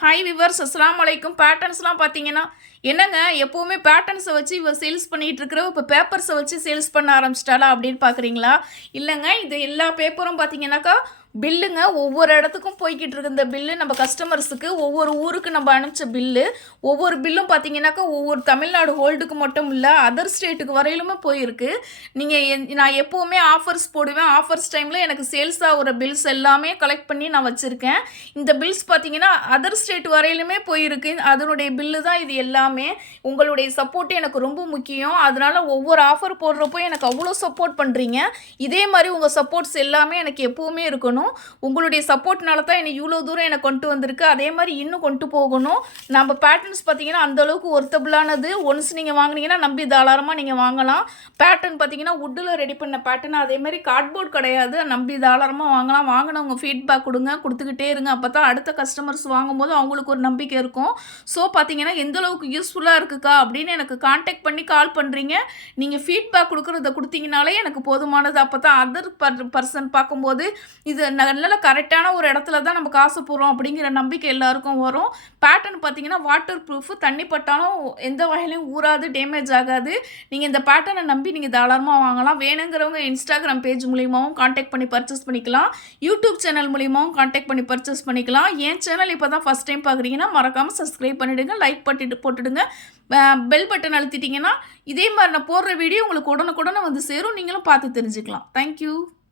Hi viewers, அஸ்ஸலாமு அலைக்கும். பேட்டர்ன்ஸ்லாம் பார்த்தீங்கன்னா என்னங்க எப்போவுமே பேட்டர்ன்ஸை வச்சு இவ சேல்ஸ் பண்ணிகிட்டு இருக்கிறவ இப்போ பேப்பர்ஸை வச்சு சேல்ஸ் பண்ண ஆரம்பிச்சிட்டாளா அப்படின்னு பார்க்குறீங்களா? இல்லைங்க, இது எல்லா பேப்பரும் பார்த்தீங்கன்னாக்கா பில்லுங்க. ஒவ்வொரு இடத்துக்கும் போய்கிட்டு இருக்கு இந்த பில்லு. நம்ம கஸ்டமர்ஸுக்கு ஒவ்வொரு ஊருக்கு நம்ம அனுப்பிச்ச பில்லு. ஒவ்வொரு பில்லும் பார்த்தீங்கன்னாக்கா ஒவ்வொரு தமிழ்நாடு ஹோல்டுக்கு மட்டும் இல்லை, அதர் ஸ்டேட்டுக்கு வரையிலுமே போயிருக்கு. நீங்கள் நான் எப்போவுமே ஆஃபர்ஸ் போடுவேன். ஆஃபர்ஸ் டைமில் எனக்கு சேல்ஸ் ஆகிற பில்ஸ் எல்லாமே கலெக்ட் பண்ணி நான் வச்சுருக்கேன். இந்த பில்ஸ் பார்த்தீங்கன்னா அதர் ஸ்டேட் வரையிலுமே போயிருக்கு. அதனுடைய பில்லு தான் இது எல்லாமே. உங்களுடைய சப்போர்ட் எனக்கு ரொம்ப முக்கியம். அதனால் ஒவ்வொரு ஆஃபர் போடுறப்போ எனக்கு அவ்வளோ சப்போர்ட் பண்ணுறீங்க. இதே மாதிரி உங்கள் சப்போர்ட்ஸ் எல்லாமே எனக்கு எப்போவுமே இருக்கணும். உங்களுடைய சப்போர்ட்னால தான் என்னை இவ்வளோ தூரம் எனக்கு கொண்டு வந்திருக்கு. அதே மாதிரி இன்னும் கொண்டு போகணும். நம்ம பேட்டர்ன்ஸ் பார்த்தீங்கன்னா அந்தளவுக்கு ஒர்த்தபிளானது. ஒன்ஸ் நீங்கள் வாங்கினீங்கன்னா நம்பி தாராளமாக நீங்கள் வாங்கலாம். பேட்டர்ன் பார்த்தீங்கன்னா வுட்டில் ரெடி பண்ண பேட்டர்ன். அதேமாதிரி கார்ட்போர்ட் கிடையாது. நம்பி தாராளமாக வாங்கலாம். வாங்கினவங்க ஃபீட்பேக் கொடுங்க, கொடுத்துக்கிட்டே இருங்க. அப்போ தான் அடுத்த கஸ்டமர்ஸ் வாங்கும்போது அவங்களுக்கு ஒரு நம்பிக்கை இருக்கும். ஸோ பார்த்தீங்கன்னா எந்தளவுக்கு யூஸ்ஃபுல்லாக இருக்குக்கா அப்படின்னு எனக்கு கான்டாக்ட் பண்ணி கால் பண்ணுறீங்க. நீங்கள் ஃபீட்பேக் கொடுக்குறத கொடுத்தீங்கனாலே எனக்கு போதுமானது. அப்போ தான் அதர் பர்சன் பார்க்கும்போது இது நல்ல கரெக்டான ஒரு இடத்துல தான் நம்ம காசு போடுறோம் அப்படிங்கிற நம்பிக்கை எல்லாருக்கும் வரும். பேட்டர்ன் பார்த்தீங்கன்னா வாட்டர் ப்ரூஃப். தண்ணி பட்டாலும் எந்த வகையிலையும் ஊறாது, டேமேஜ் ஆகாது. நீங்கள் இந்த பேட்டர்னை நம்பி நீங்கள் தாராளமாக வாங்கலாம். வேணுங்கிறவங்க இன்ஸ்டாகிராம் பேஜ் மூலியமாகவும் கான்டாக்ட் பண்ணி பர்ச்சேஸ் பண்ணிக்கலாம். யூடியூப் சேனல் மூலியமாகவும் கான்டாக்ட் பண்ணி பர்ச்சேஸ் பண்ணிக்கலாம். என் சேனல் இப்போ தான் ஃபஸ்ட் டைம் பார்க்குறீங்கன்னா மறக்காமல் சப்ஸ்கிரைப் பண்ணிவிடுங்க, லைக் போட்டுடுங்க. பெல் பட்டன் அழுத்திட்டிங்கன்னா இதே மாதிரி நான் போடுற வீடியோ உங்களுக்கு உடனுக்குடனே வந்து சேரும். நீங்களும் பார்த்து தெரிஞ்சுக்கலாம். தேங்க்யூ.